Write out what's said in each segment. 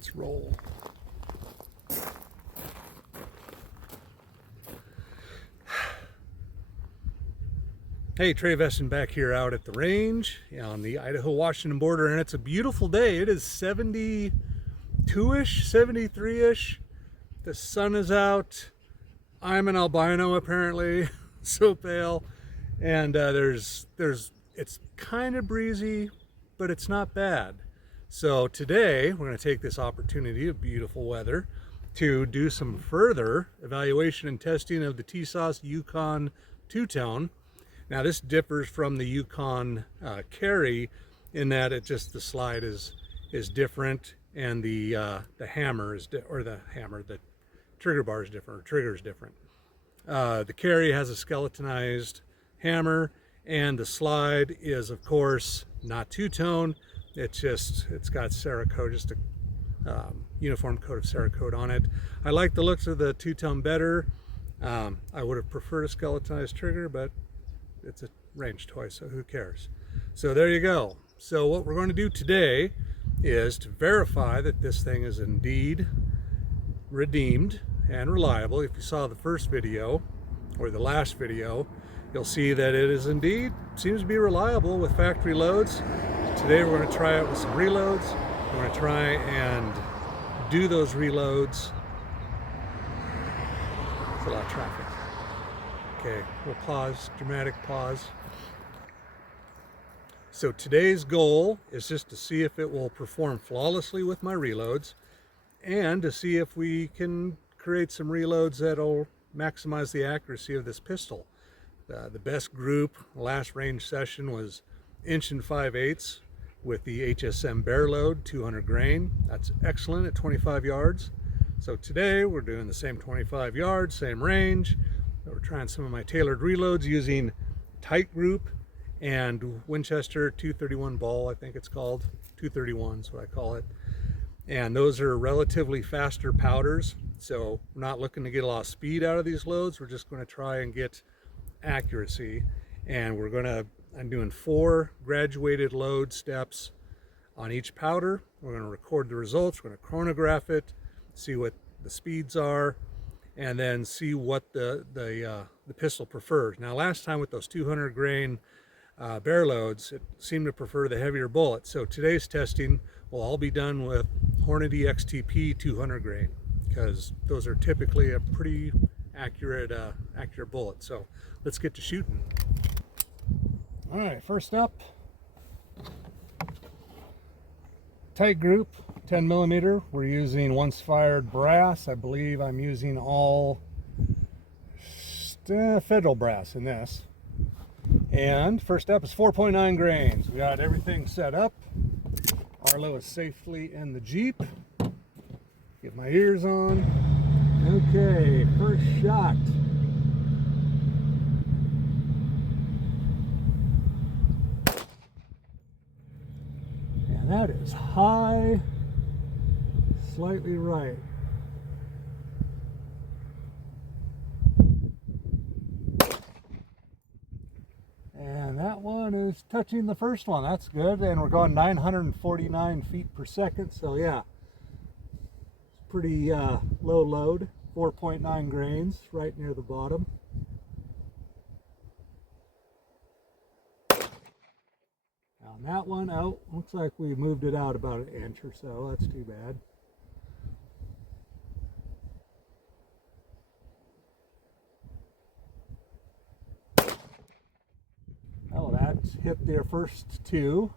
let's roll. Hey, Trey Veston back here out at the range on the Idaho-Washington border, and it's a beautiful day. It is 72-ish, 73-ish. The sun is out. I'm an albino apparently, so pale, and it's kind of breezy, but it's not bad. So today we're going to take this opportunity of beautiful weather to do some further evaluation and testing of the Tisas Yukon two-tone. Now this differs from the Yukon carry in that the slide is different, and the hammer is the trigger bar is different, or trigger is different. The carry has a skeletonized hammer, and the slide is of course not two-tone. It's got Cerakote, just a uniform coat of Cerakote on it. I like the looks of the two-tone better. I would have preferred a skeletonized trigger, but it's a range toy, so who cares? So there you go. So what we're going to do today is to verify that this thing is indeed redeemed and reliable. If you saw the first video or the last video, you'll see that it is indeed seems to be reliable with factory loads. Today we're going to try it with some reloads. We're going to try and do those reloads. It's a lot of traffic. Okay, we'll pause, dramatic pause. So today's goal is just to see if it will perform flawlessly with my reloads, and to see if we can create some reloads that'll maximize the accuracy of this pistol. The best group last range session was 1 5/8 with the HSM bear load, 200 grain. That's excellent at 25 yards. So today we're doing the same 25 yards, same range. We're trying some of my tailored reloads using Titegroup and Winchester 231 ball, I think it's called. 231 is what I call it. And those are relatively faster powders, so we're not looking to get a lot of speed out of these loads. We're just going to try and get accuracy. And I'm doing 4 graduated load steps on each powder. We're going to record the results. We're going to chronograph it, see what the speeds are, and then see what the pistol prefers. Now last time with those 200 grain bear loads, it seemed to prefer the heavier bullet. So today's testing will all be done with Hornady XTP 200 grain, because those are typically a pretty accurate bullet. So let's get to shooting. All right, first up, Titegroup 10 millimeter. We're using once fired brass. I believe I'm using all federal brass in this. And first up is 4.9 grains. We got everything set up. Arlo is safely in the Jeep. Get my ears on. Okay, first shot. And that is high, slightly right. And that one is touching the first one. That's good. And we're going 949 feet per second. So yeah, it's pretty low load. 4.9 grains right near the bottom. On that one, out. Looks like we moved it out about 1 inch or so. That's too bad. Oh, that's hit their first 2.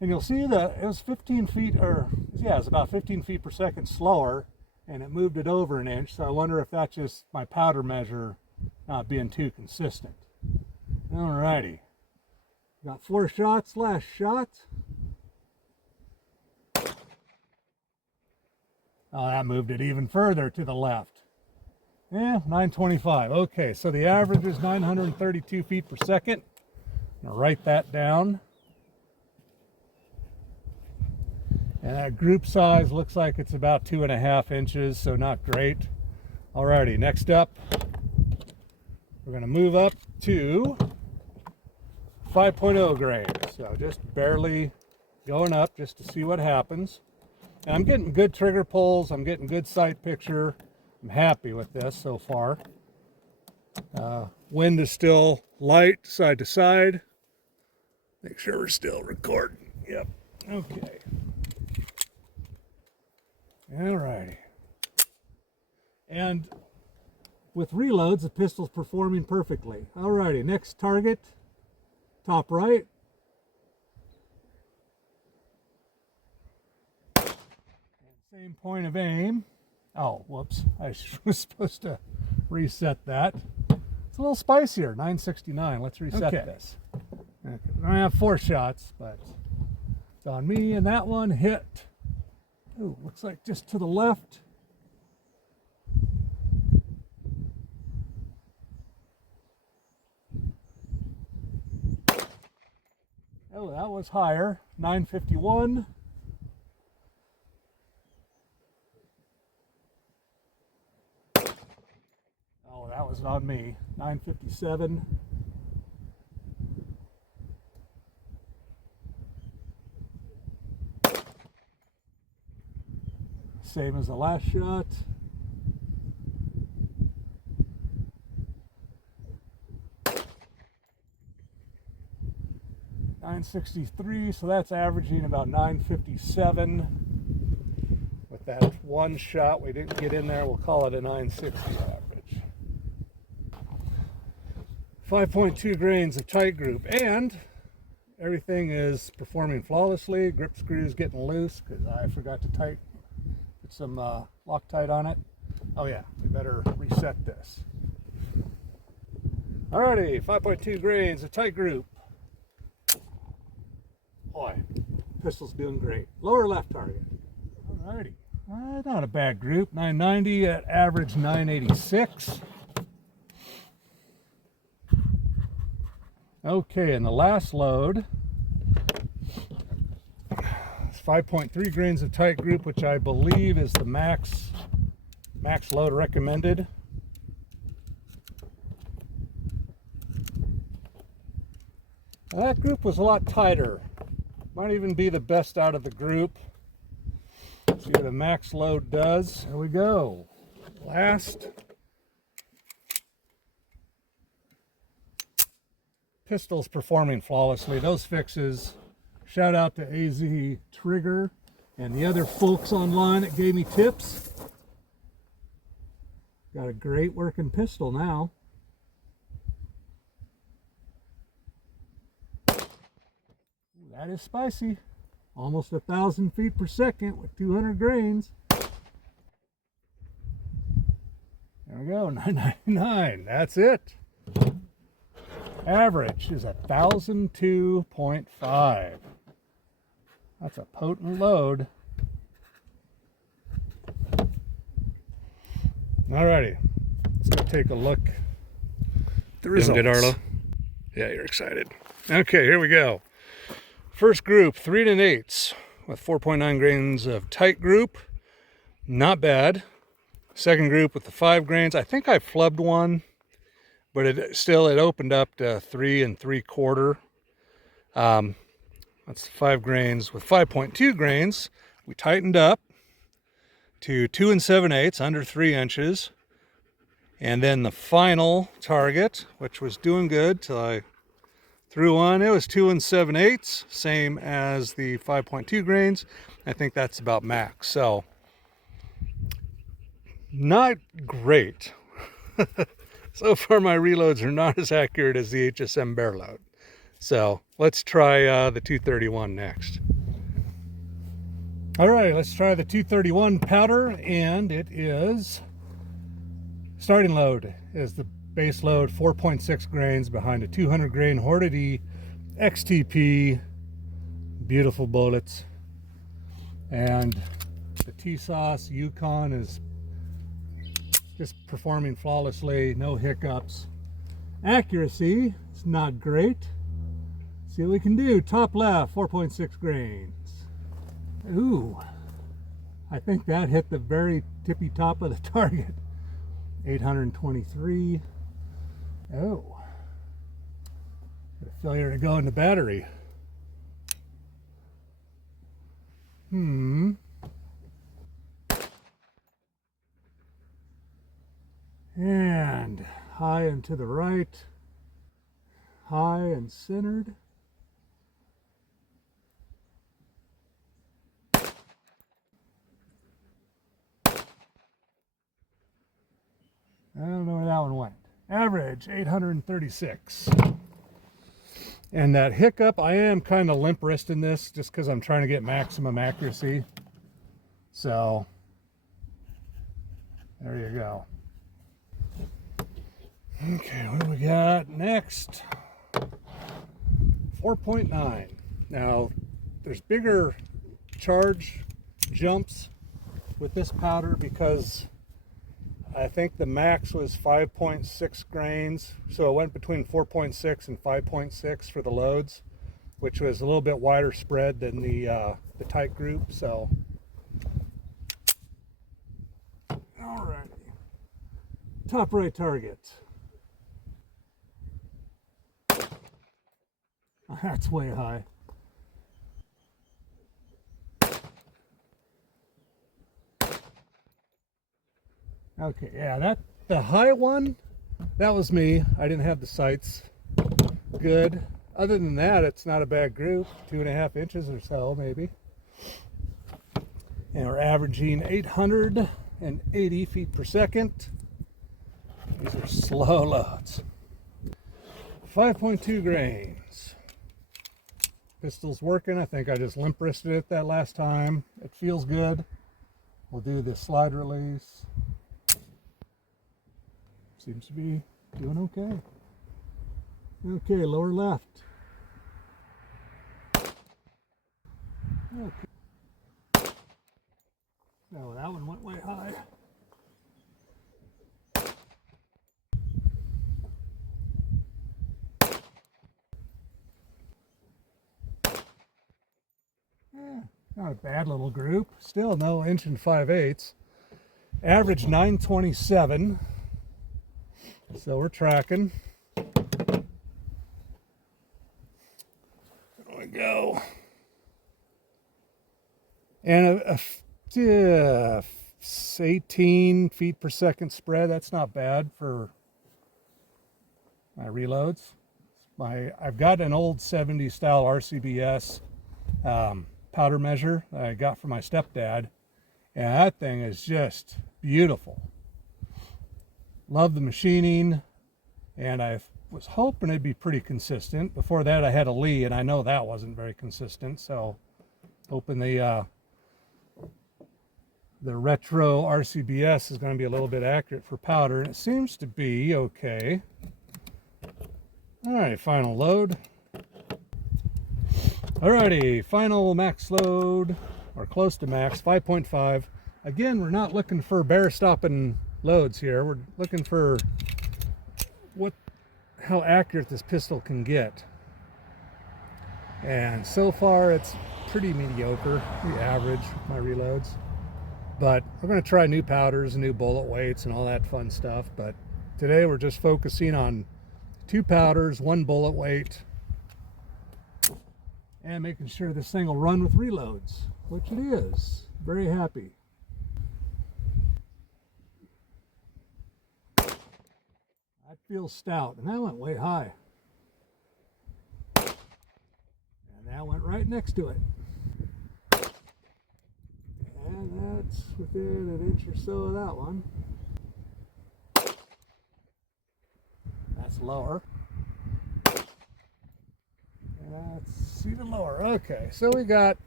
And you'll see that it was 15 feet, or yeah, it's about 15 feet per second slower, and it moved it over 1 inch. So I wonder if that's just my powder measure not being too consistent. Alrighty. Got 4 shots, last shot. Oh, that moved it even further to the left. Yeah, 925. Okay, so the average is 932 feet per second. I'm gonna write that down. And that group size looks like it's about 2.5 inches, so not great. Alrighty, next up, we're gonna move up to 5.0 grain. So just barely going up just to see what happens. And I'm getting good trigger pulls. I'm getting good sight picture. I'm happy with this so far. Wind is still light side to side. Make sure we're still recording. Yep. Okay. All righty. And with reloads, the pistol's performing perfectly. All righty. Next target, top right. Same point of aim. Oh, whoops. I was supposed to reset that. It's a little spicier, 969. Let's reset this. Okay. I have 4 shots, but it's on me, and that one hit. Ooh, looks like just to the left. Oh, that was higher, 951. Oh, that was on me, 957. Same as the last shot. .963, so that's averaging about 957. With that one shot we didn't get in there, we'll call it a 960 average. 5.2 grains of Titegroup, and everything is performing flawlessly. Grip screws getting loose because I forgot to put some Loctite on it. Oh yeah, we better reset this. Alrighty, 5.2 grains of Titegroup. Boy, pistol's doing great. Lower left target. Alrighty, not a bad group. 990 at average 986. Okay, and the last load is 5.3 grains of Titegroup, which I believe is the max load recommended. Now, that group was a lot tighter. Might even be the best out of the group. See what a max load does. Here we go. Last. Pistol's performing flawlessly. Those fixes. Shout out to AZ Trigger and the other folks online that gave me tips. Got a great working pistol now. That is spicy. Almost 1,000 feet per second with 200 grains. There we go, 999. That's it. Average is 1,002.5. That's a potent load. Alrighty, let's go take a look at the results. Doing good, Arlo? Yeah, you're excited. Okay, here we go. First group, 3 8 with 4.9 grains of Titegroup. Not bad. Second group with the 5 grains. I think I flubbed one, but it opened up to 3 3/4. That's 5 grains with 5.2 grains. We tightened up to 2 7/8, under 3 inches. And then the final target, which was doing good till I threw on, it was 2 7/8, same as the 5.2 grains. I think that's about max. So not great. So far my reloads are not as accurate as the HSM bear load. So let's try the 231 next. All right, let's try the 231 powder, and it is starting load is the base load, 4.6 grains behind a 200 grain Hornady XTP. Beautiful bullets. And the Tisas Yukon is just performing flawlessly, no hiccups. Accuracy is not great. See what we can do. Top left, 4.6 grains. Ooh, I think that hit the very tippy top of the target. 823. Oh, got a failure to go in the battery. high and to the right, high and centered. I don't know where that one went. Average 836. And that hiccup, I am kind of limp wristing this just because I'm trying to get maximum accuracy. So there you go. Okay, what do we got next? 4.9. Now, there's bigger charge jumps with this powder because I think the max was 5.6 grains, so it went between 4.6 and 5.6 for the loads, which was a little bit wider spread than the Titegroup. So, alrighty, top right target. That's way high. Okay, yeah, the high one, that was me. I didn't have the sights good. Other than that, it's not a bad group. 2.5 inches or so, maybe. And we're averaging 880 feet per second. These are slow loads. 5.2 grains. Pistol's working. I think I just limp wristed it that last time. It feels good. We'll do the slide release. Seems to be doing okay. Okay, lower left. Okay. Oh, that one went way high. Yeah, not a bad little group. Still no 1 5/8 inches. Average 927. So we're tracking. There we go. And a 18 feet per second spread. That's not bad for my reloads. I've got an old 70s style RCBS powder measure that I got from my stepdad, and that thing is just beautiful. Love the machining, and I was hoping it'd be pretty consistent. Before that I had a Lee, and I know that wasn't very consistent, so hoping the retro RCBS is going to be a little bit accurate for powder, and it seems to be okay. All right, final load. Alrighty, final max load, or close to max, 5.5. Again, we're not looking for bear stopping loads here. We're looking for how accurate this pistol can get. And so far it's pretty mediocre, pretty average with my reloads. But we're going to try new powders and new bullet weights and all that fun stuff. But today we're just focusing on 2 powders, 1 bullet weight, and making sure this thing will run with reloads, which it is. Very happy. That feels stout, and that went way high. And that went right next to it. And that's within 1 inch or so of that one. That's lower. That's even lower. Okay, so we got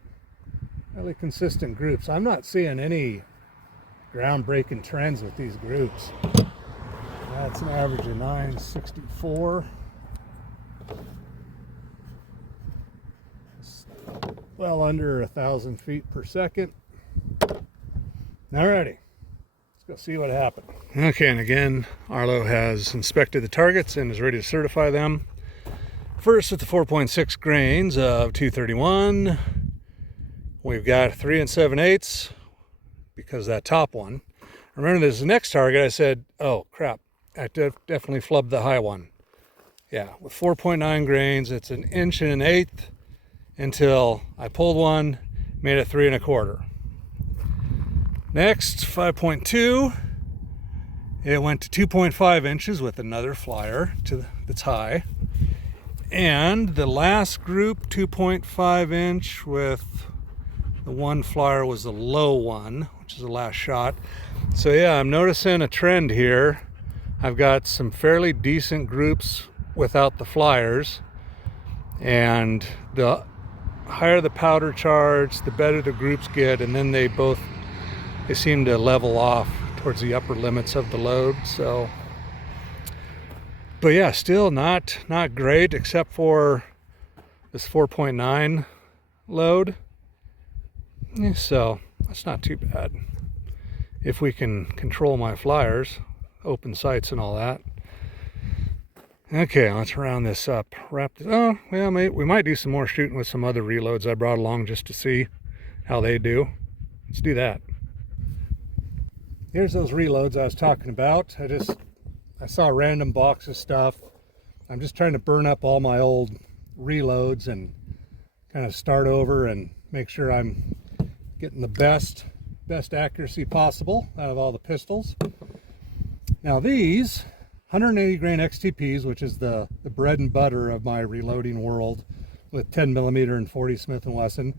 really consistent groups. I'm not seeing any groundbreaking trends with these groups. That's an average of 964. Well under 1,000 feet per second. Alrighty, let's go see what happened. Okay, and again, Arlo has inspected the targets and is ready to certify them. First, with the 4.6 grains of 231, we've got 3 7/8 because that top one. Remember, this next target, I said, oh crap, I definitely flubbed the high one. Yeah, with 4.9 grains, it's 1 1/8 inches until I pulled one, made it 3 1/4. Next, 5.2, It went to 2.5 inches with another flyer that's high. And the last group, 2.5 inch with the one flyer was the low one, which is the last shot. So yeah, I'm noticing a trend here. I've got some fairly decent groups without the flyers, and the higher the powder charge, the better the groups get, and then they seem to level off towards the upper limits of the load. So, but yeah, still not great, except for this 4.9 load. So that's not too bad if we can control my flyers, open sights and all that. Okay, let's round this up. Wrap this. Oh, well, we might do some more shooting with some other reloads I brought along just to see how they do. Let's do that. Here's those reloads I was talking about. I saw a random box of stuff. I'm just trying to burn up all my old reloads and kind of start over and make sure I'm getting the best accuracy possible out of all the pistols. Now these 180 grain XTPs, which is the bread and butter of my reloading world, with 10mm and 40 Smith & Wesson.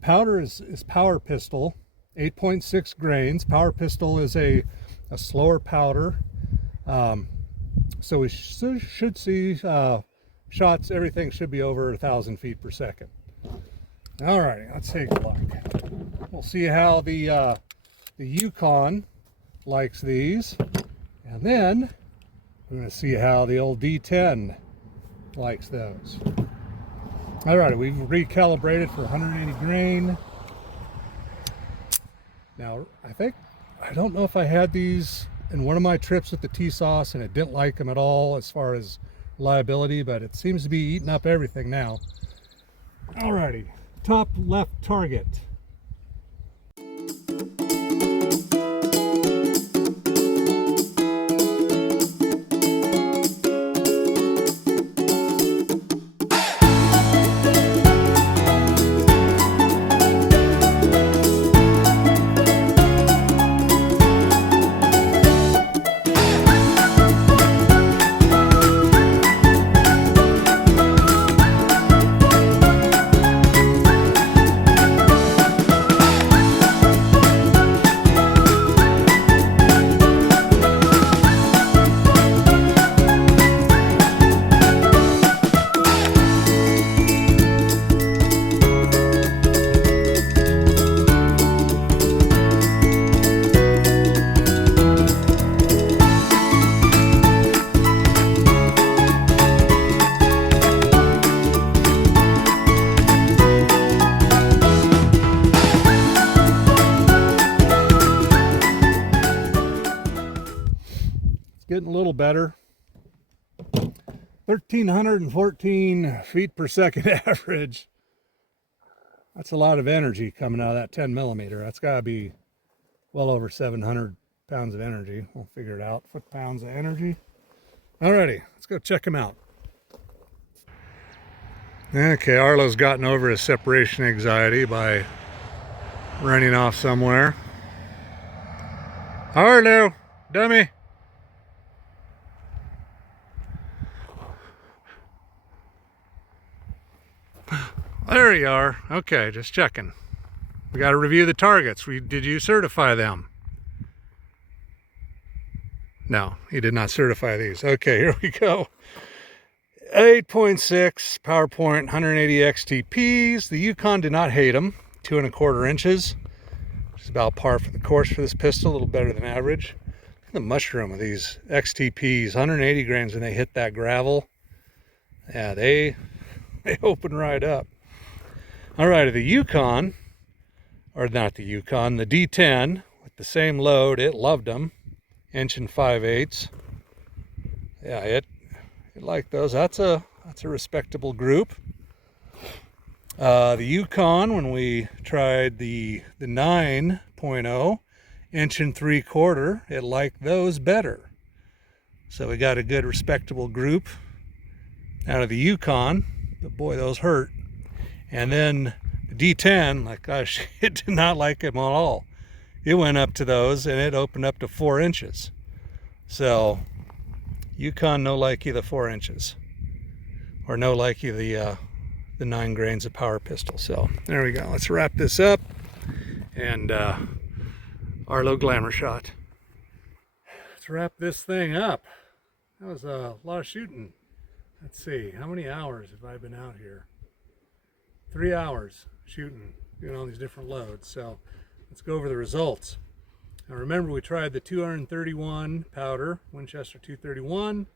Powder is Power Pistol, 8.6 grains. Power Pistol is a slower powder. So we should see shots, everything should be over 1,000 feet per second. Alrighty, let's take a look. We'll see how the Yukon likes these, and then we're going to see how the old D10 likes those. Alright, we've recalibrated for 180 grain. Now, I don't know if I had these in one of my trips with the Tisas and it didn't like them at all as far as reliability, but it seems to be eating up everything now. Alrighty, top left target. Getting a little better. 1,314 feet per second average. That's a lot of energy coming out of that 10mm. That's got to be well over 700 pounds of energy. We'll figure it out. Foot-pounds of energy. Alrighty, let's go check him out. Okay, Arlo's gotten over his separation anxiety by running off somewhere. Arlo, dummy. There you are. Okay, just checking. We got to review the targets. Did you certify them? No, he did not certify these. Okay, here we go. 8.6 PowerPoint 180 XTPs. The Yukon did not hate them. 2 1/4 inches. Which is about par for the course for this pistol. A little better than average. Look at the mushroom of these XTPs. 180 grains when they hit that gravel. Yeah, they open right up. Alright, the Yukon, or not the Yukon, the D10 with the same load, it loved them. 1 5/8. Yeah, it liked those. That's a respectable group. The Yukon, when we tried the 9.0, 1 3/4, it liked those better. So we got a good respectable group out of the Yukon, but boy, those hurt. And then the D10, like gosh, it did not like him at all. It went up to those and it opened up to 4 inches. So Yukon no likey the 4 inches, or no likey the 9 grains of Power Pistol. So there we go. Let's wrap this up and our little glamour shot. Let's wrap this thing up. That was a lot of shooting. Let's see, how many hours have I been out here? 3 hours shooting, doing all these different loads. So let's go over the results. Now remember, we tried the 231 powder, Winchester 231,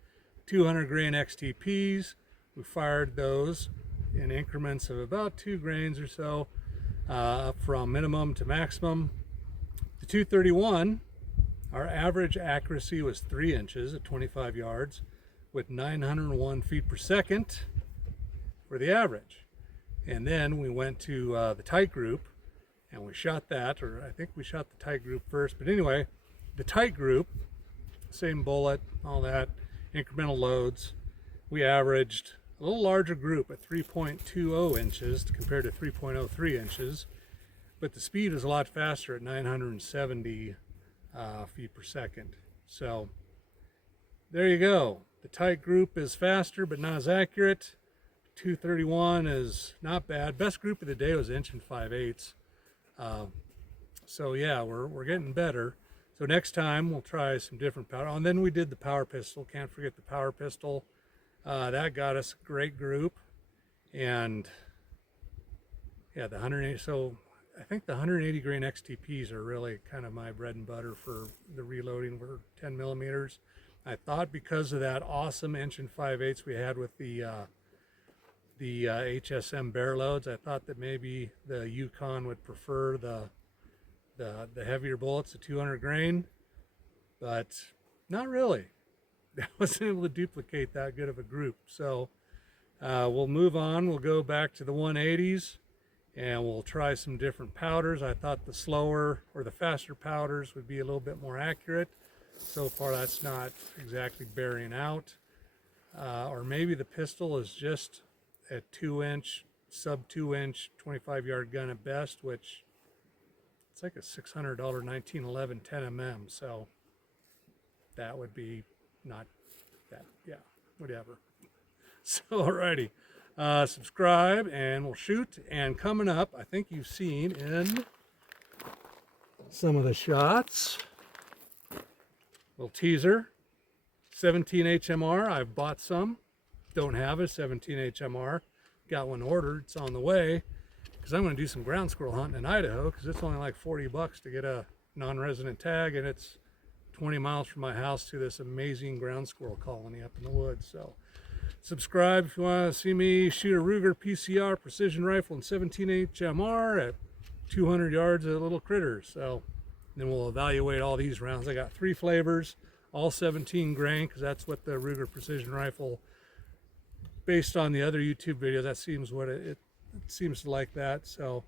200 grain XTPs. We fired those in increments of about 2 grains or so, from minimum to maximum. The 231, our average accuracy was 3 inches at 25 yards with 901 feet per second for the average. And then we went to the Titegroup and we shot that, or I think we shot the Titegroup first. But anyway, the Titegroup, same bullet, all that, incremental loads. We averaged a little larger group at 3.20 inches compared to 3.03 inches. But the speed was a lot faster at 970 feet per second. So there you go. The Titegroup is faster but not as accurate. 231 is not bad. Best group of the day was 1 5/8. So yeah, we're getting better. So next time we'll try some different powder. Oh, and then we did the Power Pistol. Can't forget the Power Pistol. That got us a great group. And yeah, the 180. So I think the 180 grain XTPs are really kind of my bread and butter for the reloading for 10 millimeters. I thought because of that awesome 1 5/8 we had with the HSM bear loads, I thought that maybe the Yukon would prefer the heavier bullets, the 200 grain, but not really. I wasn't able to duplicate that good of a group. So we'll move on. We'll go back to the 180s and we'll try some different powders. I thought the slower or the faster powders would be a little bit more accurate. So far that's not exactly bearing out. Or maybe the pistol is just a 2-inch, sub 2-inch, 25-yard gun at best, which it's like a $600 1911 10mm. So that would be not that, yeah, whatever. So alrighty, subscribe and we'll shoot. And coming up, I think you've seen in some of the shots, little teaser, 17 HMR. I've bought some. Don't have a 17 HMR. Got one ordered. It's on the way because I'm going to do some ground squirrel hunting in Idaho because it's only like $40 to get a non-resident tag, and it's 20 miles from my house to this amazing ground squirrel colony up in the woods. So subscribe if you want to see me shoot a Ruger PCR precision rifle in 17 HMR at 200 yards at little critters. So then we'll evaluate all these rounds. I got 3 flavors, all 17 grain, because that's what the Ruger precision rifle, based on the other YouTube videos, that seems what it seems to like that. So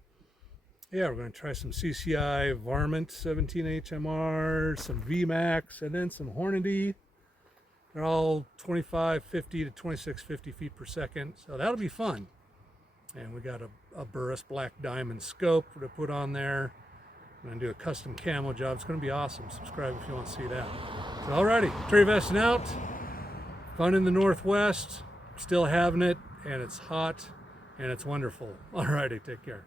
yeah, we're going to try some CCI Varmint 17 HMR, some VMAX, and then some Hornady. They're all 2550 to 2650 feet per second, so that'll be fun. And we got a Burris Black Diamond scope to put on there. I'm going to do a custom camo job. It's going to be awesome. Subscribe if you want to see that. So alrighty, Trey Veston out. Fun in the Northwest. Still having it, and it's hot, and it's wonderful. Alrighty, take care.